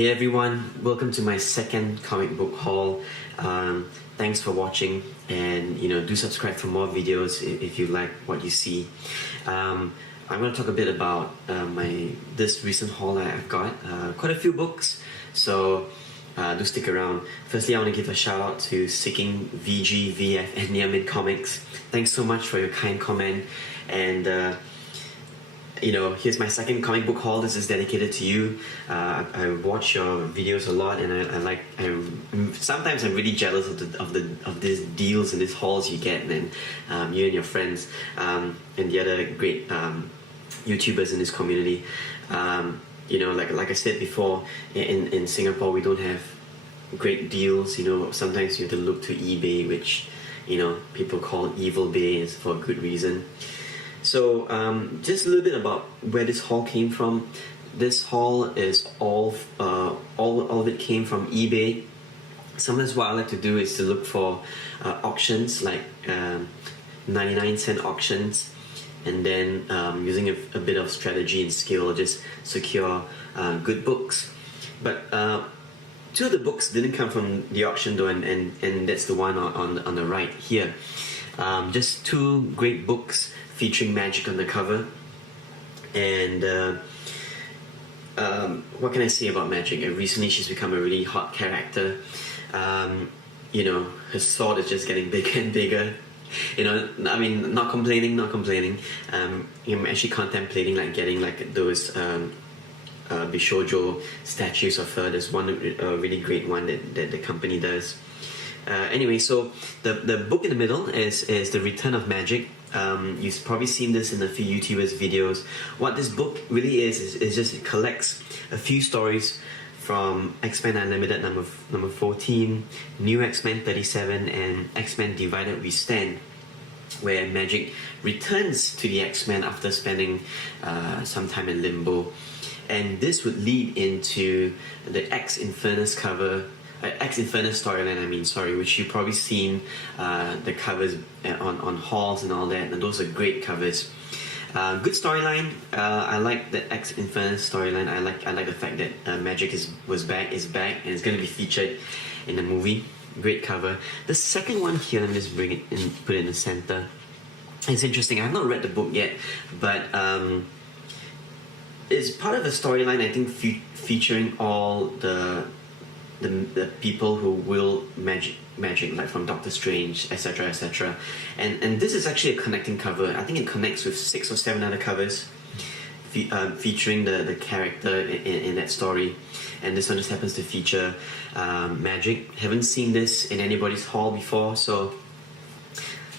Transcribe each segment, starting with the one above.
Hey everyone, welcome to my second comic book haul. Thanks for watching, and do subscribe for more videos if you like what you see. I'm going to talk a bit about this recent haul that I've got. Quite a few books, so do stick around. Firstly, I want to give a shout out to Seeking VG, VF, and Niamin Comics. Thanks so much for your kind comment, and here's my second comic book haul. This is dedicated to you. I watch your videos a lot, and sometimes I'm really jealous of these deals and these hauls you get, man. You and your friends, and the other great YouTubers in this community. Like I said before, in Singapore we don't have great deals. Sometimes you have to look to eBay, which people call Evil Bay, for a good reason. So just a little bit about where this haul came from. This haul is all of it came from eBay. Sometimes what I like to do is to look for auctions, like 99-cent auctions, and then using a bit of strategy and skill, just secure good books. But two of the books didn't come from the auction though, and that's the one on the right here. Just two great books featuring magic on the cover. And what can I say about Magic? Recently she's become a really hot character. Her sword is just getting bigger and bigger. Not complaining. I'm actually contemplating getting those Bishoujo statues of her. There's one really great one that the company does. Anyway, so the book in the middle is The Return of Magic. You've probably seen this in a few YouTubers' videos. What this book really is just it collects a few stories from X-Men Unlimited number 14, New X-Men 37, and X-Men Divided We Stand, where Magic returns to the X-Men after spending some time in limbo. And this would lead into the X Infernus storyline, which you've probably seen the covers on halls and all that, and those are great covers. Good storyline. I like the X Infernus storyline. I like the fact that Magic is back, and it's going to be featured in the movie. Great cover. The second one here, let me just bring it in, put it in the center. It's interesting. I've not read the book yet, but it's part of a storyline, I think, featuring all the people who will magic, like from Doctor Strange, etc. And this is actually a connecting cover. I think it connects with 6 or 7 other covers featuring the character in that story. And this one just happens to feature Magic. Haven't seen this in anybody's haul before, so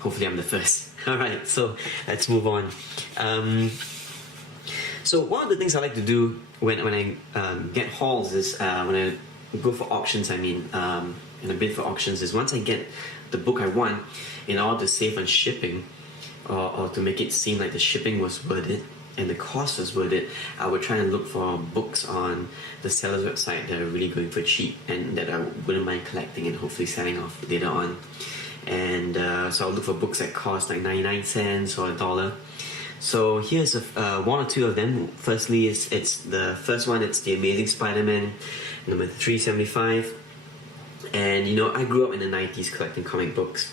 hopefully I'm the first. Alright, so let's move on. So one of the things I like to do when I get hauls is when I go for auctions, and a bid for auctions, is once I get the book I want, in order to save on shipping, or to make it seem like the shipping was worth it and the cost was worth it, I would try and look for books on the seller's website that are really going for cheap and that I wouldn't mind collecting and hopefully selling off later on. And so I'll look for books that cost like 99 cents or $1. So here's one or two of them. Firstly, it's the first one. It's The Amazing Spider-Man, number 375. And I grew up in the 90s collecting comic books,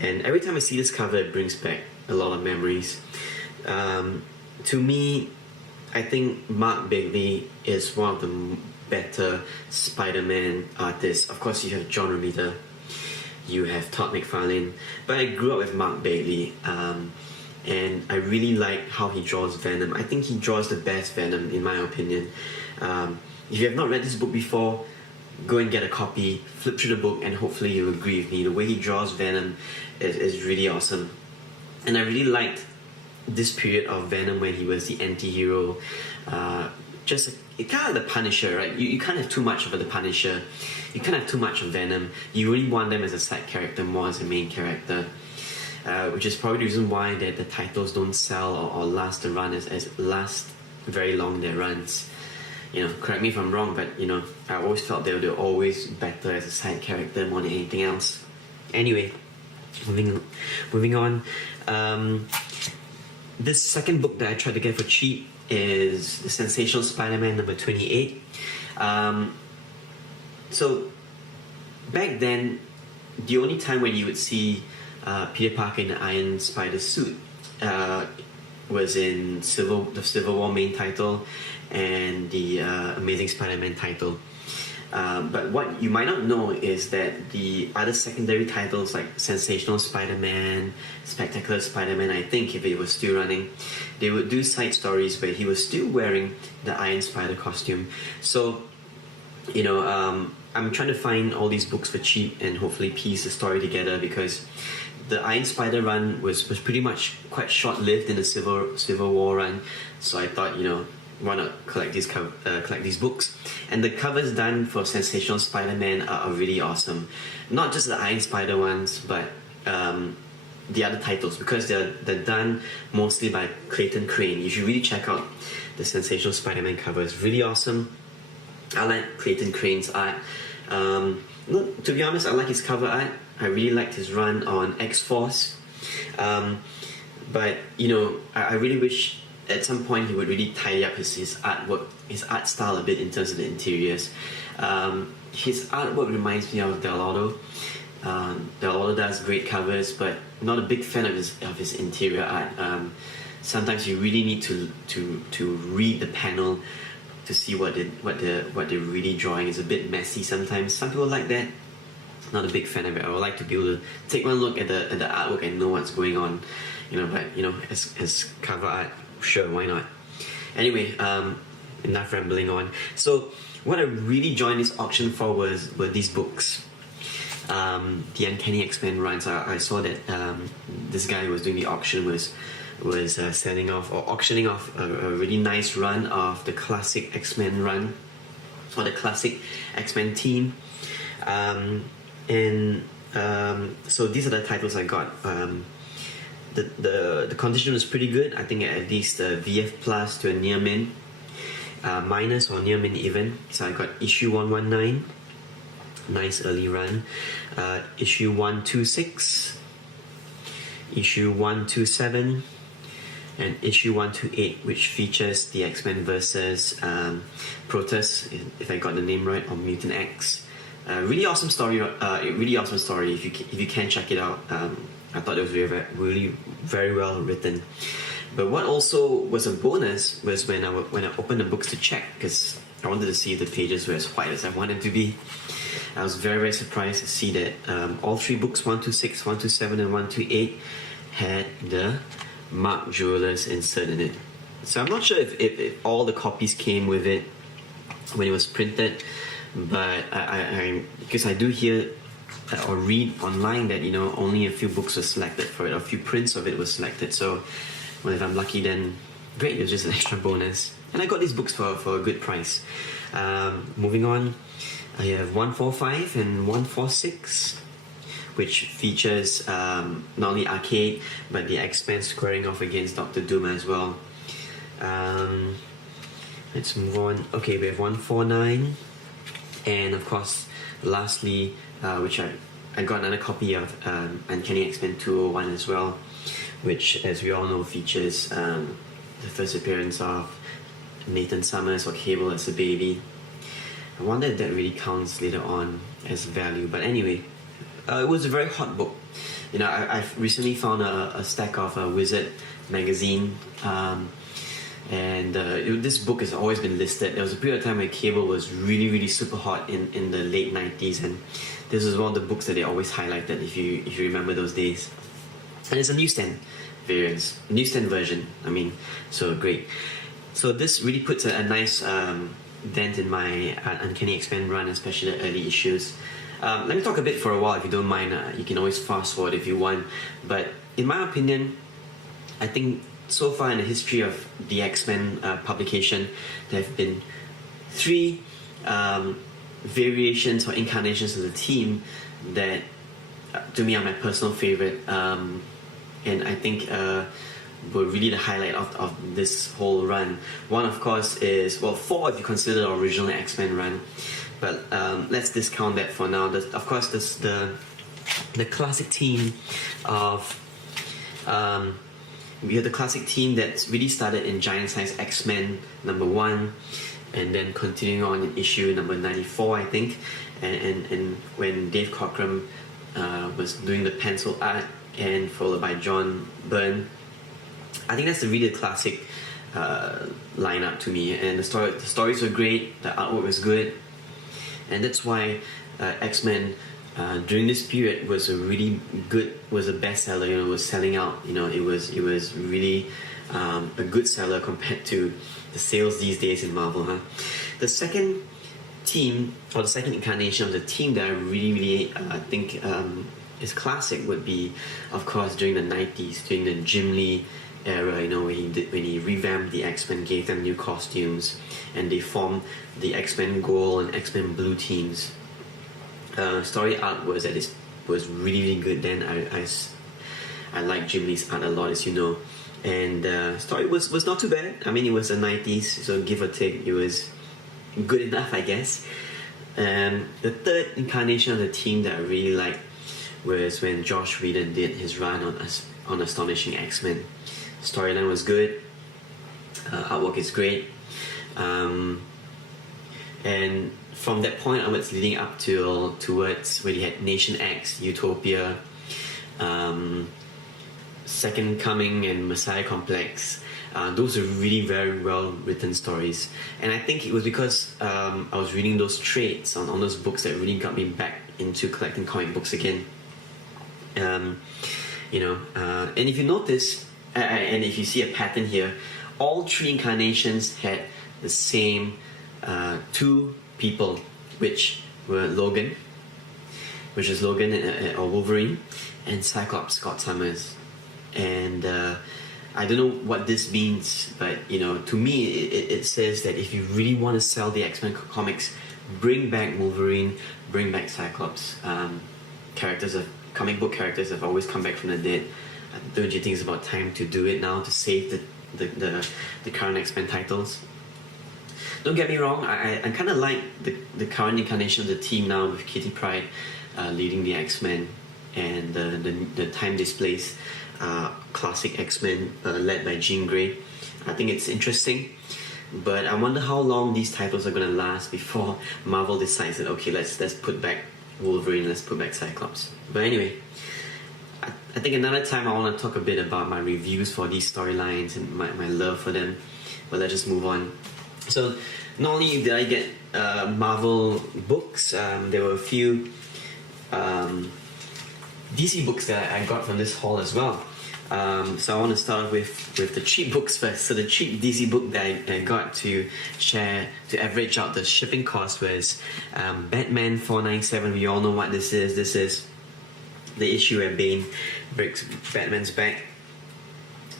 and every time I see this cover, it brings back a lot of memories. To me, I think Mark Bagley is one of the better Spider-Man artists. Of course, you have John Romita, you have Todd McFarlane, but I grew up with Mark Bagley. And I really like how he draws Venom. I think he draws the best Venom, in my opinion. If you have not read this book before, go and get a copy, flip through the book, and hopefully you'll agree with me. The way he draws Venom is really awesome. And I really liked this period of Venom when he was the anti-hero. Kind of the Punisher, right? You can't have too much of the Punisher. You can't have too much of Venom. You really want them as a side character more as a main character. Which is probably the reason why the titles don't sell or last the run last very long, their runs. Correct me if I'm wrong, but I always felt they're always better as a side character more than anything else. Anyway, moving on. This second book that I tried to get for cheap is The Sensational Spider-Man number 28. So back then, the only time when you would see Peter Parker in the Iron Spider suit was in the Civil War main title and the Amazing Spider-Man title. But what you might not know is that the other secondary titles like Sensational Spider-Man, Spectacular Spider-Man, I think if it was still running, they would do side stories where he was still wearing the Iron Spider costume. So, I'm trying to find all these books for cheap and hopefully piece the story together, because the Iron Spider run was pretty much quite short-lived in the Civil War run. So I thought, why not collect these books? And the covers done for Sensational Spider-Man are really awesome. Not just the Iron Spider ones, but the other titles, because they're done mostly by Clayton Crane. You should really check out the Sensational Spider-Man cover. It's really awesome. I like Clayton Crane's art. To be honest, I like his cover art. I really liked his run on X-Force. But I really wish at some point he would really tidy up his artwork, his art style a bit in terms of the interiors. His artwork reminds me of Del Auto. Del Auto does great covers, but not a big fan of his interior art. Sometimes you really need to read the panel to see what they're really drawing. Is a bit messy sometimes. Some people like that. Not a big fan of it. I would like to be able to take one look at the artwork and know what's going on. But as cover art, sure, why not? Anyway, enough rambling on. So what I really joined this auction for were these books. The Uncanny X-Men runs. I saw that this guy who was doing the auction was selling off or auctioning off a really nice run of the classic X-Men run, or the classic X-Men team. So these are the titles I got. The condition was pretty good. I think at least VF plus to a near min, minus or near min even. So I got issue 119, nice early run. Issue 126, issue 127, and issue 128, which features the X-Men versus Proteus, if I got the name right, or Mutant X. Really awesome story. Really awesome story. If you can check it out. I thought it was really very well written. But what also was a bonus was when I opened the books to check, because I wanted to see the pages were as white as I wanted to be. I was very, very surprised to see that all three books, 126, 127, and 128, had the Mark Jewelers insert in it. So I'm not sure if all the copies came with it when it was printed, but I because I do hear or read online that only a few books were selected for it, or a few prints of it were selected. So if I'm lucky, then great, it was just an extra bonus. And I got these books for a good price. Moving on, I have 145 and 146, which features not only Arcade but the X-Men squaring off against Doctor Doom as well. Let's move on. Okay, we have 149, and of course lastly, which I got another copy of Uncanny X-Men 201 as well, which, as we all know, features the first appearance of Nathan Summers or Cable as a baby. I wonder if that really counts later on as value, but anyway, it was a very hot book. I've recently found a stack of Wizard magazine, and this book has always been listed. There was a period of time where Cable was really, really super hot in the late 90s, and this was one of the books that they always highlighted if you remember those days. And it's a newsstand version. So great. So this really puts a nice dent in my Uncanny X-Men run, especially the early issues. Let me talk a bit for a while if you don't mind. You can always fast forward if you want. But in my opinion, I think so far in the history of the X-Men publication, there have been three variations or incarnations of the team that to me are my personal favorite, and I think were really the highlight of this whole run. One, of course, is, well, four if you consider the original X-Men run, but let's discount that for now. Of course, there's the classic team of we have the classic team that's really started in Giant Size X-Men #1, and then continuing on in issue number 94, I think, and when Dave Cockrum was doing the pencil art, and followed by John Byrne. I think that's a really classic lineup to me, and the stories were great, the artwork was good, and that's why X-Men during this period was a bestseller. You know, it was selling out. You know, it was really a good seller compared to the sales these days in Marvel. The second team, or the second incarnation of the team that I really think is classic would be, of course, during the 90s, during the Jim Lee era, you know, when he revamped the X-Men, gave them new costumes, and they formed the X-Men Gold and X-Men Blue teams. Story art was really good then. I like Jim Lee's art a lot, as you know, and story was not too bad. I mean, it was the 90s, so give or take, it was good enough, I guess. The third incarnation of the team that I really liked was when Josh Whedon did his run on Astonishing X-Men. Storyline was good, artwork is great, and from that point onwards, leading up towards where you had Nation X, Utopia, Second Coming, and Messiah Complex. Those are really very well written stories, and I think it was because I was reading those trades on those books that really got me back into collecting comic books again. You know, and if you notice, and if you see a pattern here, all three incarnations had the same two people, which were Logan, or Wolverine, and Cyclops, Scott Summers. And I don't know what this means, but you know, to me, it says that if you really want to sell the X-Men comics, bring back Wolverine, bring back Cyclops. Comic book characters have always come back from the dead. Don't you think it's about time to do it now to save the current X-Men titles? Don't get me wrong, I kind of like the current incarnation of the team now with Kitty Pryde leading the X-Men, and the time displays classic X-Men led by Jean Grey. I think it's interesting, but I wonder how long these titles are going to last before Marvel decides that, okay, let's put back Wolverine, let's put back Cyclops. But anyway, I think another time I want to talk a bit about my reviews for these storylines and my love for them, but let's just move on. So not only did I get Marvel books, there were a few DC books that I got from this haul as well. So I want to start with the cheap books first. So the cheap DC book that I got to share, to average out the shipping cost, was Batman 497. We all know what this is. This is the issue where Bane breaks Batman's back.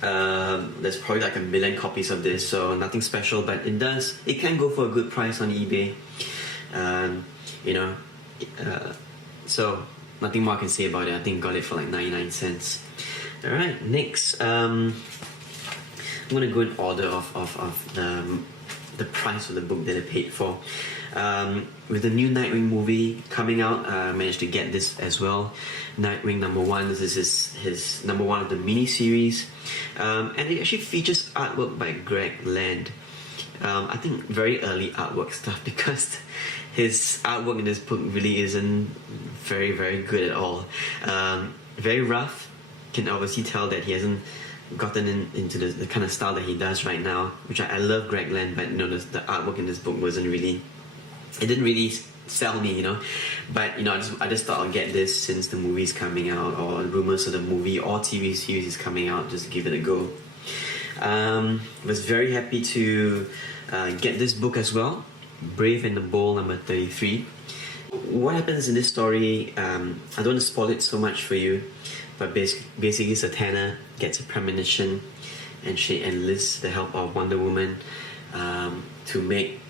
There's probably like 1 million copies of this, so nothing special, but it can go for a good price on eBay. You know, so nothing more I can say about it. I think got it for like 99 cents. Alright, next, I'm going to go in order of the price of the book that I paid for. With the new Nightwing movie coming out, I managed to get this as well. Nightwing #1, this is his #1 of the mini-series. And it actually features artwork by Greg Land. I think very early artwork stuff, because his artwork in this book really isn't very, very good at all. Very rough. Can obviously tell that he hasn't gotten into the kind of style that he does right now, which I love Greg Land, but you know, the artwork in this book didn't really sell me, you know. But you know, I just thought I'll get this since the movie's coming out, or rumors of the movie or TV series is coming out, just give it a go. Was very happy to get this book as well, Brave and the Bold #33. What happens in this story, I don't want to spoil it so much for you, but basically Zatanna gets a premonition, and she enlists the help of Wonder Woman to make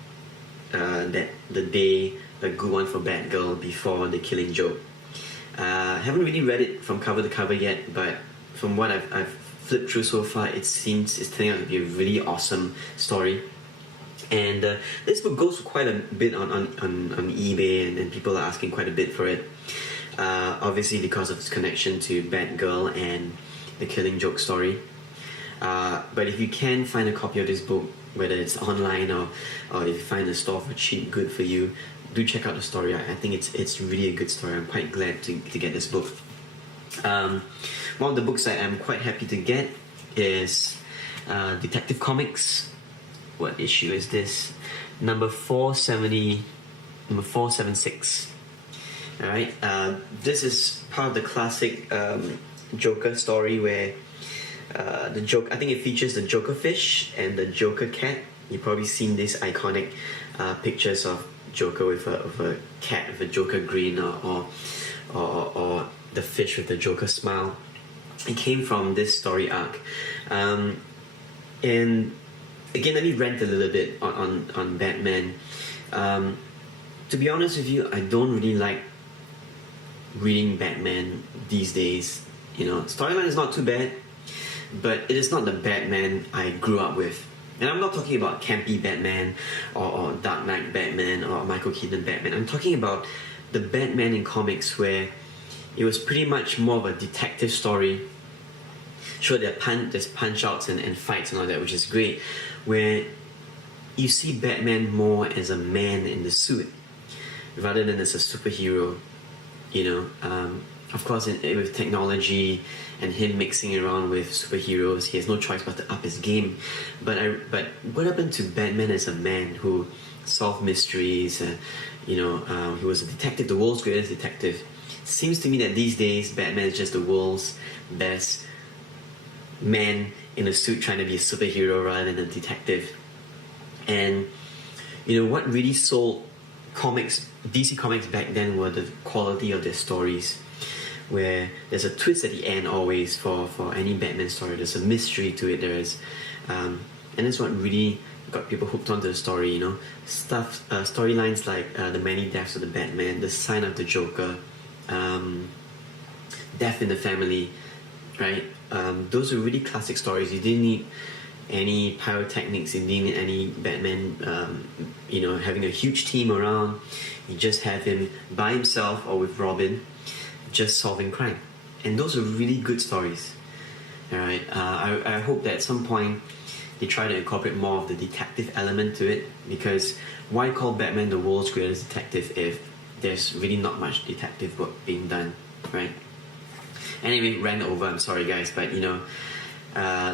that the day a good one for Batgirl before the Killing Joke. Haven't really read it from cover to cover yet, but from what I've flipped through so far, it seems it's turning out to be a really awesome story. And this book goes quite a bit on eBay, and people are asking quite a bit for it. Obviously because of its connection to Batgirl and the Killing Joke story. But if you can find a copy of this book, whether it's online or if you find a store for cheap, good for you. Do check out the story. I think it's really a good story. I'm quite glad to get this book. One of the books that I'm quite happy to get is Detective Comics. What issue is this? Number 476. Alright, this is part of the classic Joker story where the Joker, I think it features the Joker fish and the Joker cat. You've probably seen these iconic pictures of Joker with a cat with a Joker grin, or the fish with the Joker smile. It came from this story arc. And again, let me rant a little bit on Batman. To be honest with you, I don't really like reading Batman these days. You know, storyline is not too bad, but it is not the Batman I grew up with. And I'm not talking about campy Batman or Dark Knight Batman or Michael Keaton Batman. I'm talking about the Batman in comics where it was pretty much more of a detective story. Sure, there's punch-outs and fights and all that, which is great, where you see Batman more as a man in the suit rather than as a superhero. You know, of course, with technology and him mixing around with superheroes, he has no choice but to up his game. But what happened to Batman as a man who solved mysteries? He was a detective, the world's greatest detective. Seems to me that these days Batman is just the world's best man in a suit trying to be a superhero rather than a detective. And you know what really sold comics, DC Comics back then, were the quality of their stories, where there's a twist at the end always for any Batman story. There's a mystery to it. There is, and that's what really got people hooked onto the story. You know, storylines like the many deaths of the Batman, the sign of the Joker, death in the family, right? Those are really classic stories. You didn't need any pyrotechnics, you didn't need any Batman, having a huge team around. You just have him by himself or with Robin, just solving crime. And those are really good stories. Alright, I hope that at some point they try to incorporate more of the detective element to it, because why call Batman the world's greatest detective if there's really not much detective work being done, right? Anyway, ran over, I'm sorry guys, but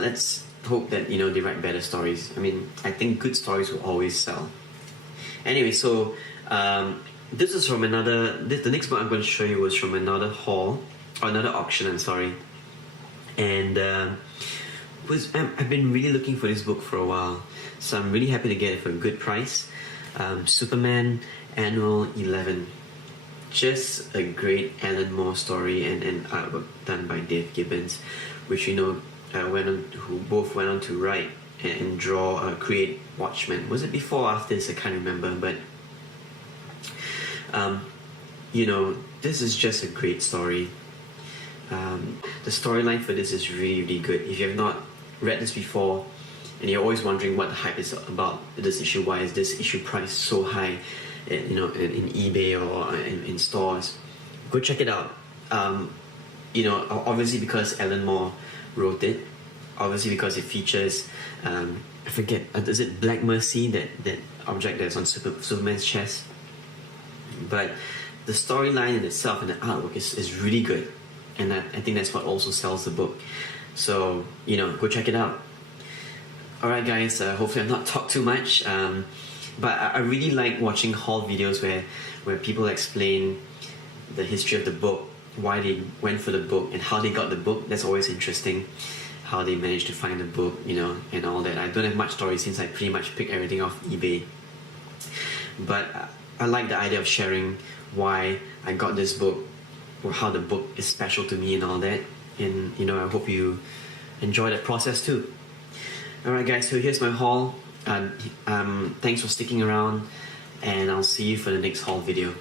let's hope that they write better stories. I mean, I think good stories will always sell. Anyway, so this is from the next book I'm going to show you was from another auction, I'm sorry. And I've been really looking for this book for a while, so I'm really happy to get it for a good price. Superman Annual 11. Just a great Alan Moore story and artwork done by Dave Gibbons, which who both went on to write and draw, create Watchmen. Was it before or after this? I can't remember, but this is just a great story. The storyline for this is really, really good. If you have not read this before and you're always wondering what the hype is about this issue, why is this issue priced so high, in eBay or in stores, go check it out. Obviously because Alan Moore wrote it, obviously because it features I forget, is it Black Mercy, that object that's on Superman's chest? But the storyline in itself and the artwork is really good, and I think that's what also sells the book. So go check it out. Alright guys, hopefully I've not talked too much, but I really like watching haul videos where people explain the history of the book, why they went for the book and how they got the book. That's always interesting, how they managed to find the book, and all that. I don't have much story since I pretty much pick everything off eBay, but I like the idea of sharing why I got this book, or how the book is special to me and all that. And I hope you enjoy that process too. Alright guys, so here's my haul. Thanks for sticking around, and I'll see you for the next haul video.